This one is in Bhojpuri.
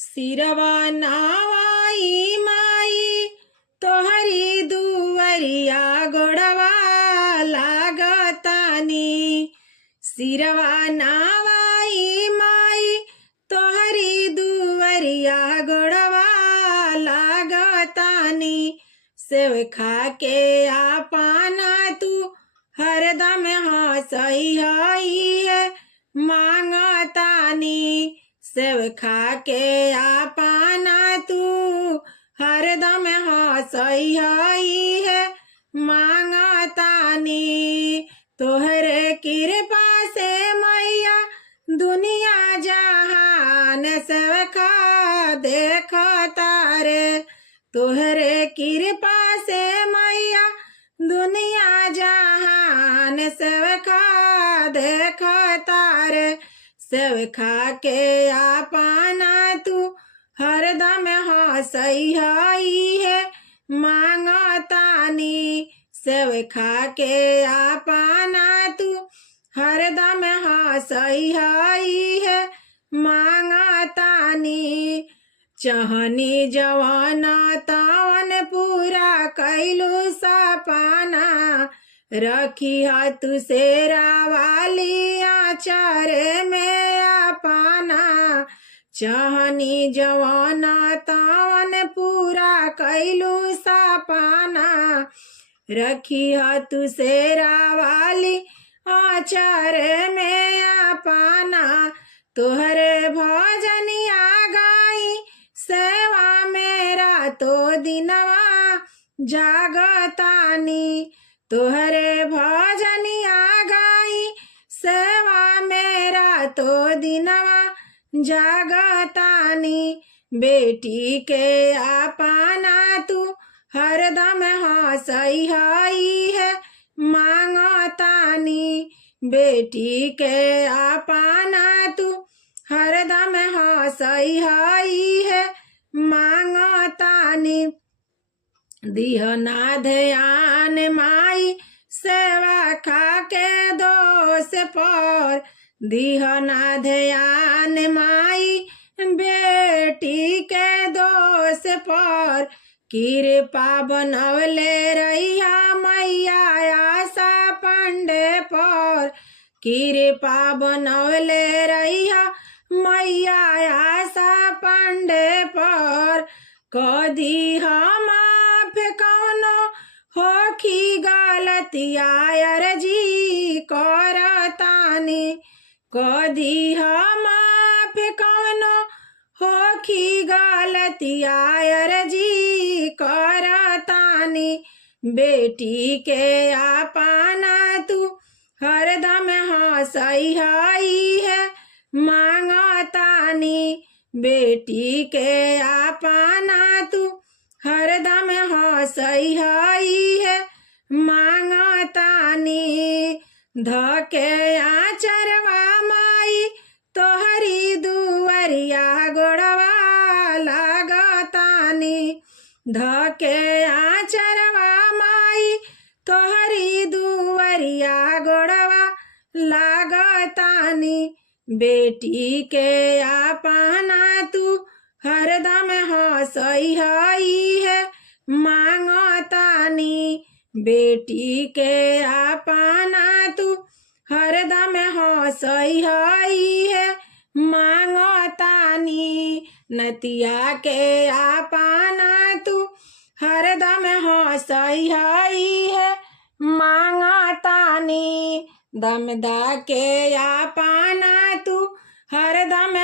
सिरवा नावाई माई तोहरी दुवरिया गोड़वा लागतानी। सिरवा नावाई माई तोहरी दुवरिया गोड़वा लागतानी। सेव खा के आपाना तू हरदम हंसई हई है मांगतानी। सेव खा के आपाना तू हरदम हंसई हई है मांगतानी। तोहरे कृपा से मैया दुनिया जहान सेव खा देखता रे। तोहरे कृपा से मैया दुनिया जहान सेव खा देखता रे। सेव खा के आपाना तू हरदम हंसई हई है मांगतानी। सेव खा के आपाना तू हरदम हंसई हई है मांगतानी। चहनी जवाना तावन पूरा कैलू सपाना। रखी तू शेरा वाली आचार में आपाना। चहनी जवाना तावन पूरा कैलू सपाना। रखी तू शेरा वाली आचार में आपाना। तोहरे भजनिया गाई सेवा मेरा तो दिनवा जागतानी। तोहरे भजनिया गाई सेवा मेरा तो दिनवा जागतानी। बेटी के आपाना तू हरदम हंसई हई है मांगतानी। बेटी के आपाना तू हरदम हंसई हई है मांगतानी। दिहना ध्यान माई सेवा खा के दोष पर। दिहना ध्यान माई बेटी के दोष पर। कृपा बनवले रहिया मैया आशा पांडे पर। कृपा बनवले रहिया मैया आशा पांडे पर। कदी हम कौनो होखी गलतिया अर्जी करतानी। कदी हम कौनो होखी गलतिया अर्जी करतानी। बेटी के आपाना तू हरदम हंसई हई है मांगतानी। बेटी के आपाना तू हरदम हंसई हई है मांगतानी। धके आचरवा माई तोहरी दुवरिया गोड़वा लागतानी। धके आचरवा माई तोहरी दुवरिया गोड़वा लागतानी। बेटी के आपाना तू हरदम हंसई हई है मांगतानी। बेटी के आपाना तू हरदम हंसई हई है मांगतानी। नतिया के आपाना तू हरदम हंसई हई है मांगतानी। दमदा के आपाना तू हरदम